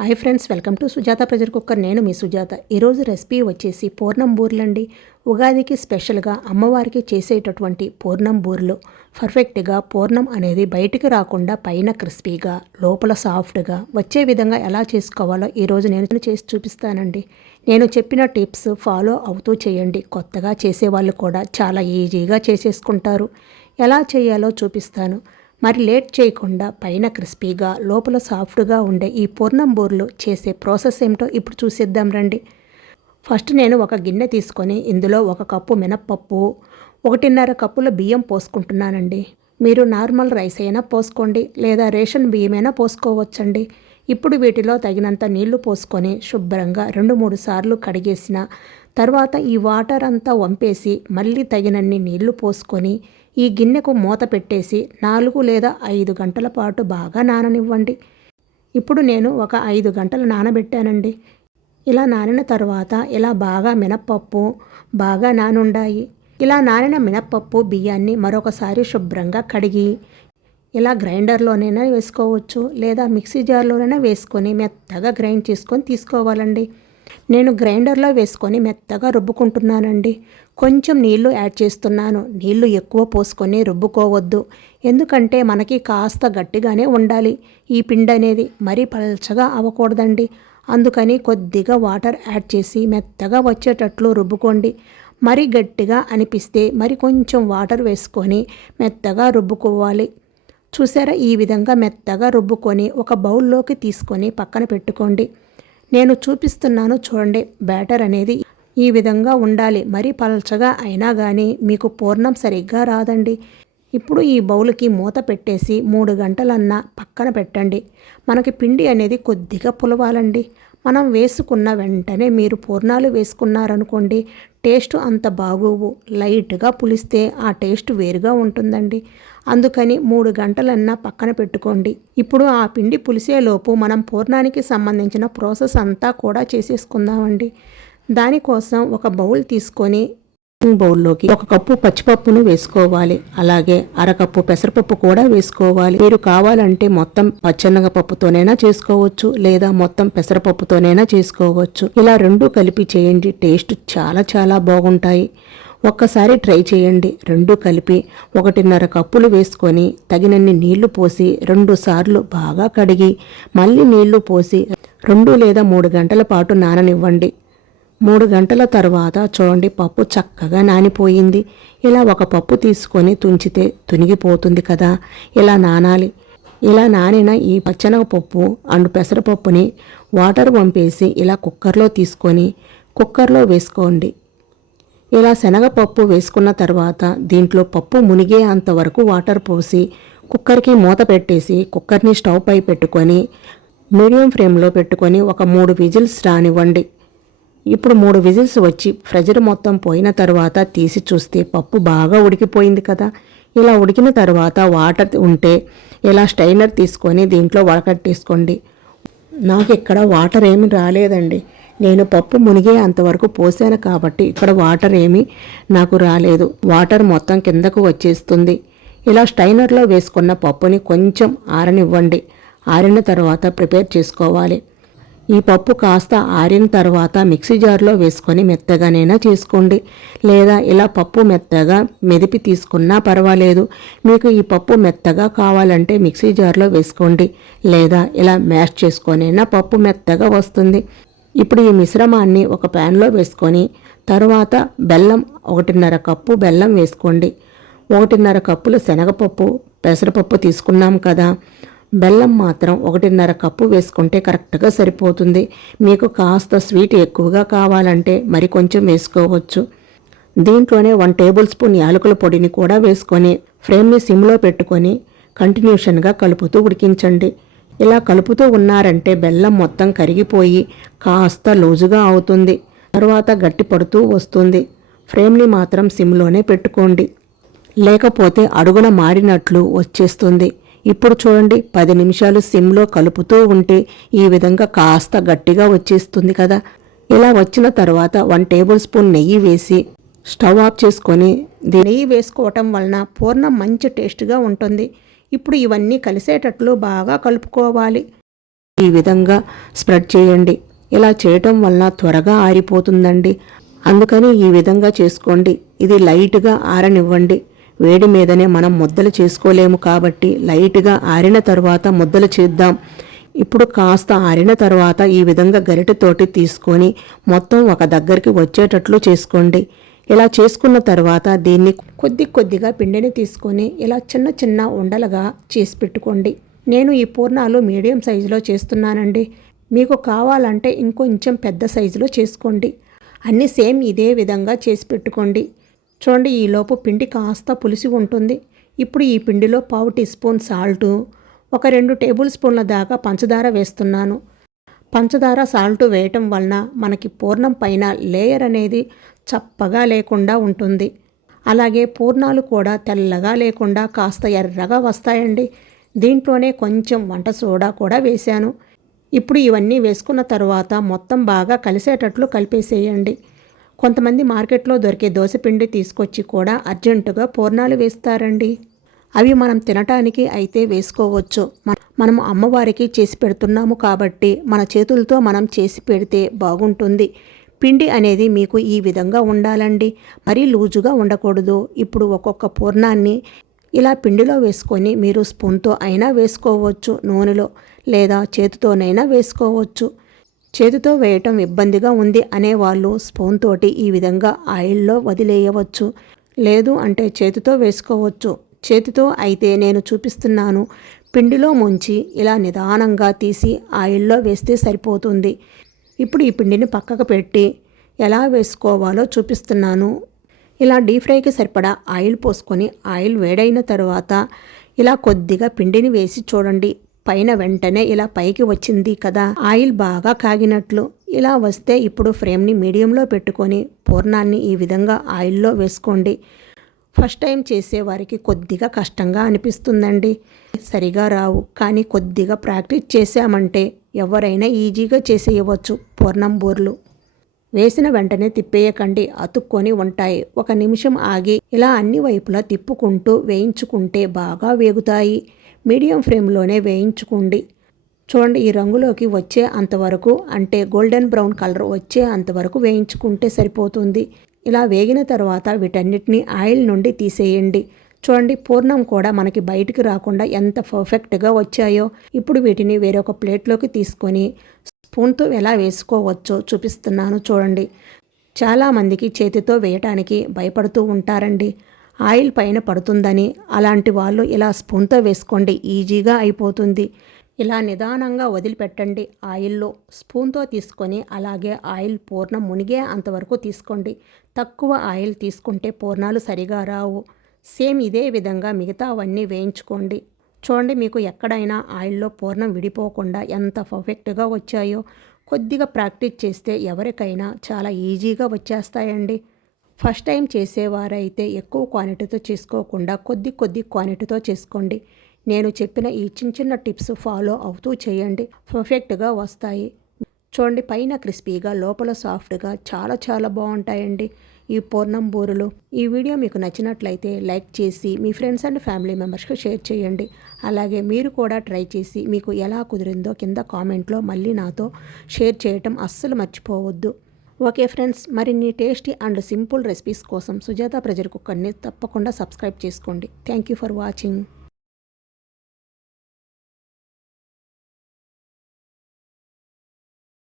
Hi friends, welcome to Sujatha pressure cooker. నేను మీ సుజాత. ఈరోజు recipe వచ్చేసి పూర్ణం బూరెలండి. ఉగాదికి స్పెషల్గా అమ్మవారికి చేసేటటువంటి పూర్ణం బూరెలు. పర్ఫెక్ట్గా పూర్ణం అనేది బయటికి రాకుండా పైన క్రిస్పీగా లోపల సాఫ్ట్గా వచ్చే విధంగా ఎలా చేసుకోవాలో ఈరోజు నేను చేసి చూపిస్తానండి. నేను చెప్పిన టిప్స్ ఫాలో అవుతూ చేయండి. కొత్తగా చేసేవాళ్ళు కూడా చాలా ఈజీగా చేసేసుకుంటారు. ఎలా చేయాలో చూపిస్తాను. మరి లేట్ చేయకుండా పైన క్రిస్పీగా లోపల సాఫ్ట్గా ఉండే ఈ పూర్ణం బూరెలు చేసే ప్రాసెస్ ఏమిటో ఇప్పుడు చూసేద్దాం రండి. ఫస్ట్ నేను ఒక గిన్నె తీసుకొని ఇందులో 1 కప్పు మినప్పప్పు, 1.5 కప్పుల బియ్యం పోసుకుంటున్నానండి. మీరు నార్మల్ రైస్ అయినా పోసుకోండి, లేదా రేషన్ బియ్యమైనా పోసుకోవచ్చండి. ఇప్పుడు వీటిలో తగినంత నీళ్లు పోసుకొని శుభ్రంగా 2-3 సార్లు కడిగేసిన తర్వాత ఈ వాటర్ అంతా వంపేసి మళ్ళీ తగినన్ని నీళ్లు పోసుకొని ఈ గిన్నెకు మూత పెట్టేసి 4 లేదా 5 గంటల పాటు బాగా నాననివ్వండి. ఇప్పుడు నేను ఒక 5 గంటలు నానబెట్టానండి. ఇలా నానిన తర్వాత ఇలా బాగా మినప్పప్పు బాగా నానుండాయి. ఇలా నానిన మినప్పప్పు బియ్యాన్ని మరొకసారి శుభ్రంగా కడిగి ఇలా గ్రైండర్లోనైనా వేసుకోవచ్చు, లేదా మిక్సీ జార్లోనైనా వేసుకొని మెత్తగా గ్రైండ్ చేసుకొని తీసుకోవాలండి. నేను గ్రైండర్లో వేసుకొని మెత్తగా రుబ్బుకుంటున్నానండి. కొంచెం నీళ్లు యాడ్ చేస్తున్నాను. నీళ్లు ఎక్కువ పోసుకొని రుబ్బుకోవద్దు, ఎందుకంటే మనకి కాస్త గట్టిగానే ఉండాలి ఈ పిండి అనేది, మరీ పల్చగా అవ్వకూడదండి. అందుకని కొద్దిగా వాటర్ యాడ్ చేసి మెత్తగా వచ్చేటట్లు రుబ్బుకోండి. మరీ గట్టిగా అనిపిస్తే మరి కొంచెం వాటర్ వేసుకొని మెత్తగా రుబ్బుకోవాలి. చూసారా, ఈ విధంగా మెత్తగా రుబ్బుకొని ఒక బౌల్లోకి తీసుకొని పక్కన పెట్టుకోండి. నేను చూపిస్తున్నాను చూడండి. బ్యాటర్ అనేది ఈ విధంగా ఉండాలి. మరీ పల్చగా అయినా కానీ మీకు పూర్ణం సరిగ్గా రాదండి. ఇప్పుడు ఈ బౌల్కి మూత పెట్టేసి 3 గంటలన్నా పక్కన పెట్టండి. మనకి పిండి అనేది కొద్దిగా పులవాలండి. మనం వేసుకున్న వెంటనే మీరు పూర్ణాలు వేసుకున్నారనుకోండి, టేస్ట్ అంత బాగోవు. లైట్గా పులిస్తే ఆ టేస్ట్ వేరుగా ఉంటుందండి. అందుకని 3 గంటలన్నా పక్కన పెట్టుకోండి. ఇప్పుడు ఆ పిండి పులిసేలోపు మనం పూర్ణానికి సంబంధించిన ప్రాసెస్ అంతా కూడా చేసేసుకుందామండి. దానికోసం ఒక బౌల్ తీసుకొని బౌల్లోకి 1 కప్పు పచ్చిపప్పును వేసుకోవాలి. అలాగే 1/2 కప్పు పెసరపప్పు కూడా వేసుకోవాలి. మీరు కావాలంటే మొత్తం పచ్చెనగపప్పుతోనైనా చేసుకోవచ్చు, లేదా మొత్తం పెసరపప్పుతోనైనా చేసుకోవచ్చు. ఇలా 2 కలిపి చేయండి. టేస్ట్ చాలా చాలా బాగుంటాయి. ఒక్కసారి ట్రై చేయండి. 2 కలిపి 1.5 కప్పులు వేసుకొని తగినన్ని నీళ్లు పోసి 2 సార్లు బాగా కడిగి మళ్ళీ నీళ్లు పోసి 2 లేదా 3 గంటల పాటు నాననివ్వండి. 3 గంటల తర్వాత చూడండి, పప్పు చక్కగా నానిపోయింది. ఇలా 1 పప్పు తీసుకొని తుంచితే తునిగిపోతుంది కదా, ఇలా నానాలి. ఇలా నానిన ఈ పచ్చెనగపప్పు అండ్ పెసరపప్పుని వాటర్ వంపేసి ఇలా కుక్కర్లో తీసుకొని కుక్కర్లో వేసుకోండి. ఇలా శనగపప్పు వేసుకున్న తర్వాత దీంట్లో పప్పు మునిగే అంతవరకు వాటర్ పోసి కుక్కర్కి మూత పెట్టేసి కుక్కర్ని స్టవ్ పై పెట్టుకొని మీడియం ఫ్లేమ్లో పెట్టుకొని ఒక 3 విజిల్స్ రానివ్వండి. ఇప్పుడు 3 విజిల్స్ వచ్చి ప్రెషర్ మొత్తం పోయిన తర్వాత తీసి చూస్తే పప్పు బాగా ఉడికిపోయింది కదా. ఇలా ఉడికిన తర్వాత వాటర్ ఉంటే ఇలా స్టైనర్ తీసుకొని దీంట్లో వడకట్టేసుకోండి. నాకు ఇక్కడ వాటర్ ఏమి రాలేదండి. నేను పప్పు మునిగే అంతవరకు పోసాను కాబట్టి ఇక్కడ వాటర్ ఏమీ నాకు రాలేదు. వాటర్ మొత్తం కిందకు వచ్చేస్తుంది. ఇలా స్టైనర్లో వేసుకున్న పప్పుని కొంచెం ఆరనివ్వండి. ఆరిన తర్వాత ప్రిపేర్ చేసుకోవాలి. ఈ పప్పు కాస్త ఆరిన తర్వాత మిక్సీ జార్లో వేసుకొని మెత్తగానైనా చేసుకోండి, లేదా ఇలా పప్పు మెత్తగా మెదిపి తీసుకున్నా పర్వాలేదు. మీకు ఈ పప్పు మెత్తగా కావాలంటే మిక్సీ జార్లో వేసుకోండి, లేదా ఇలా మ్యాష్ చేసుకొనైనా పప్పు మెత్తగా వస్తుంది. ఇప్పుడు ఈ మిశ్రమాన్ని ఒక ప్యాన్లో వేసుకొని తర్వాత బెల్లం 1.5 కప్పు బెల్లం వేసుకోండి. 1.5 కప్పులు శనగపప్పు పెసరపప్పు తీసుకున్నాం కదా, బెల్లం మాత్రం 1.5 కప్పు వేసుకుంటే కరెక్ట్గా సరిపోతుంది. మీకు కాస్త స్వీట్ ఎక్కువగా కావాలంటే మరి కొంచెం వేసుకోవచ్చు. దీంట్లోనే 1 టేబుల్ స్పూన్ యాలకుల పొడిని కూడా వేసుకొని ఫ్లేమ్ని సిమ్లో పెట్టుకొని కంటిన్యూషన్గా కలుపుతూ ఉడికించండి. ఇలా కలుపుతూ ఉన్నారంటే బెల్లం మొత్తం కరిగిపోయి కాస్త లూజుగా అవుతుంది. తర్వాత గట్టి పడుతూ వస్తుంది. ఫ్లేమ్ని మాత్రం సిమ్లోనే పెట్టుకోండి, లేకపోతే అడుగున మాడినట్లు వచ్చేస్తుంది. ఇప్పుడు చూడండి, 10 నిమిషాలు సిమ్లో కలుపుతూ ఉంటే ఈ విధంగా కాస్త గట్టిగా వచ్చేస్తుంది కదా. ఇలా వచ్చిన తర్వాత 1 టేబుల్ స్పూన్ నెయ్యి వేసి స్టవ్ ఆఫ్ చేసుకొని నెయ్యి వేసుకోవటం వలన పూర్ణం మంచి టేస్ట్గా ఉంటుంది. ఇప్పుడు ఇవన్నీ కలిసేటట్లు బాగా కలుపుకోవాలి. ఈ విధంగా స్ప్రెడ్ చేయండి. ఇలా చేయటం వలన త్వరగా ఆరిపోతుందండి. అందుకని ఈ విధంగా చేసుకోండి. ఇది లైట్గా ఆరనివ్వండి. వేడి మీదనే మనం ముద్దలు చేసుకోలేము కాబట్టి లైట్గా ఆరిన తర్వాత ముద్దలు చేద్దాం. ఇప్పుడు కాస్త ఆరిన తర్వాత ఈ విధంగా గరిటెతోటి తీసుకొని మొత్తం ఒక దగ్గరికి వచ్చేటట్లు చేసుకోండి. ఇలా చేసుకున్న తర్వాత దీన్ని కొద్దిగా పిండిని తీసుకొని ఇలా చిన్న చిన్న ఉండలుగా చేసి పెట్టుకోండి. నేను ఈ పూర్ణాలు మీడియం సైజులో చేస్తున్నానండి. మీకు కావాలంటే ఇంకొంచెం పెద్ద సైజులో చేసుకోండి. అన్నీ సేమ్ ఇదే విధంగా చేసి పెట్టుకోండి. చూడండి, ఈలోపు పిండి కాస్త పులిసి ఉంటుంది. ఇప్పుడు ఈ పిండిలో 1/2 టీ స్పూన్ సాల్టు, ఒక 2 టేబుల్ స్పూన్ల దాకా పంచదార వేస్తున్నాను. పంచదార సాల్టు వేయటం వలన మనకి పూర్ణం పైన లేయర్ అనేది చప్పగా లేకుండా ఉంటుంది. అలాగే పూర్ణాలు కూడా తెల్లగా లేకుండా కాస్త ఎర్రగా వస్తాయండి. దీంట్లోనే కొంచెం వంట సోడా కూడా వేశాను. ఇప్పుడు ఇవన్నీ వేసుకున్న తర్వాత మొత్తం బాగా కలిసేటట్లు కలిపేసేయండి. కొంతమంది మార్కెట్లో దొరికే దోసపిండి తీసుకొచ్చి కూడా అర్జెంటుగా పూర్ణాలు వేస్తారండి. అవి మనం తినటానికి అయితే వేసుకోవచ్చు. మనం అమ్మవారికి చేసి పెడుతున్నాము కాబట్టి మన చేతులతో మనం చేసి పెడితే బాగుంటుంది. పిండి అనేది మీకు ఈ విధంగా ఉండాలండి, మరీ లూజుగా ఉండకూడదు. ఇప్పుడు ఒక్కొక్క పూర్ణాన్ని ఇలా పిండిలో వేసుకొని మీరు స్పూన్తో అయినా వేసుకోవచ్చు, నూనెలో, లేదా చేతితోనైనా వేసుకోవచ్చు. చేతితో వేయటం ఇబ్బందిగా ఉంది అనేవాళ్ళు స్పూన్ తోటి ఈ విధంగా ఆయిల్లో వదిలేయవచ్చు. లేదు అంటే చేతితో వేసుకోవచ్చు. చేతితో అయితే నేను చూపిస్తున్నాను. పిండిలో ముంచి ఇలా నిదానంగా తీసి ఆయిల్లో వేస్తే సరిపోతుంది. ఇప్పుడు ఈ పిండిని పక్కకు పెట్టి ఎలా వేసుకోవాలో చూపిస్తున్నాను. ఇలా డీప్ ఫ్రైకి సరిపడా ఆయిల్ పోసుకొని ఆయిల్ వేడైన తర్వాత ఇలా కొద్దిగా పిండిని వేసి చూడండి. పైన వెంటనే ఇలా పైకి వచ్చింది కదా, ఆయిల్ బాగా కాగినట్లు. ఇలా వస్తే ఇప్పుడు ఫ్రేమ్ని మీడియంలో పెట్టుకొని పూర్ణాన్ని ఈ విధంగా ఆయిల్లో వేసుకోండి. ఫస్ట్ టైం చేసేవారికి కొద్దిగా కష్టంగా అనిపిస్తుందండి, సరిగా రావు. కానీ కొద్దిగా ప్రాక్టీస్ చేసామంటే ఎవరైనా ఈజీగా చేసేయవచ్చు పూర్ణం బూర్లు. వేసిన వెంటనే తిప్పేయకండి, అతుక్కొని ఉంటాయి. 1 నిమిషం ఆగి ఇలా అన్ని వైపులా తిప్పుకుంటూ వేయించుకుంటే బాగా వేగుతాయి. మీడియం ఫ్లేమ్లోనే వేయించుకోండి. చూడండి, ఈ రంగులోకి వచ్చే అంతవరకు, అంటే గోల్డెన్ బ్రౌన్ కలర్ వచ్చే అంతవరకు వేయించుకుంటే సరిపోతుంది. ఇలా వేగిన తర్వాత వీటన్నిటిని ఆయిల్ నుండి తీసేయండి. చూడండి, పూర్ణం కూడా మనకి బయటికి రాకుండా ఎంత పర్ఫెక్ట్గా వచ్చాయో. ఇప్పుడు వీటిని వేరొక ప్లేట్లోకి తీసుకొని స్పూన్తో ఎలా వేసుకోవచ్చో చూపిస్తున్నాను చూడండి. చాలామందికి చేతితో వేయటానికి భయపడుతూ ఉంటారండి, ఆయిల్ పైన పడుతుందని. అలాంటి వాళ్ళు ఇలా స్పూన్తో వేసుకోండి, ఈజీగా అయిపోతుంది. ఇలా నిదానంగా వదిలిపెట్టండి ఆయిల్లో. స్పూన్తో తీసుకొని అలాగే ఆయిల్ పూర్ణం మునిగే అంతవరకు తీసుకోండి. తక్కువ ఆయిల్ తీసుకుంటే పూర్ణాలు సరిగా రావు. సేమ్ ఇదే విధంగా మిగతావన్నీ వేయించుకోండి. చూడండి, మీకు ఎక్కడైనా ఆయిల్లో పూర్ణం విడిపోకుండా ఎంత పర్ఫెక్ట్గా వచ్చాయో. కొద్దిగా ప్రాక్టీస్ చేస్తే ఎవరికైనా చాలా ఈజీగా వచ్చేస్తాయండి. ఫస్ట్ టైం చేసేవారైతే ఎక్కువ క్వాంటిటీతో చేసుకోకుండా కొద్ది క్వాంటిటీతో చేసుకోండి. నేను చెప్పిన ఈ చిన్న టిప్స్ ఫాలో అవుతూ చేయండి, పర్ఫెక్ట్గా వస్తాయి. చూడండి, పైన క్రిస్పీగా లోపల సాఫ్ట్గా చాలా బాగుంటాయండి ఈ పూర్ణం బూరెలు. ఈ వీడియో మీకు నచ్చినట్లయితే లైక్ చేసి మీ ఫ్రెండ్స్ అండ్ ఫ్యామిలీ మెంబర్స్కి షేర్ చేయండి. అలాగే మీరు కూడా ట్రై చేసి మీకు ఎలా కుదిరిందో కింద కామెంట్లో మళ్ళీ నాతో షేర్ చేయటం అస్సలు మర్చిపోవద్దు. ఓకే ఫ్రెండ్స్, మరిన్ని టేస్టీ అండ్ సింపుల్ రెసిపీస్ కోసం సుజాత ప్రెషర్ కుక్కర్ని తప్పకుండా సబ్స్క్రైబ్ చేసుకోండి. Thank you for watching.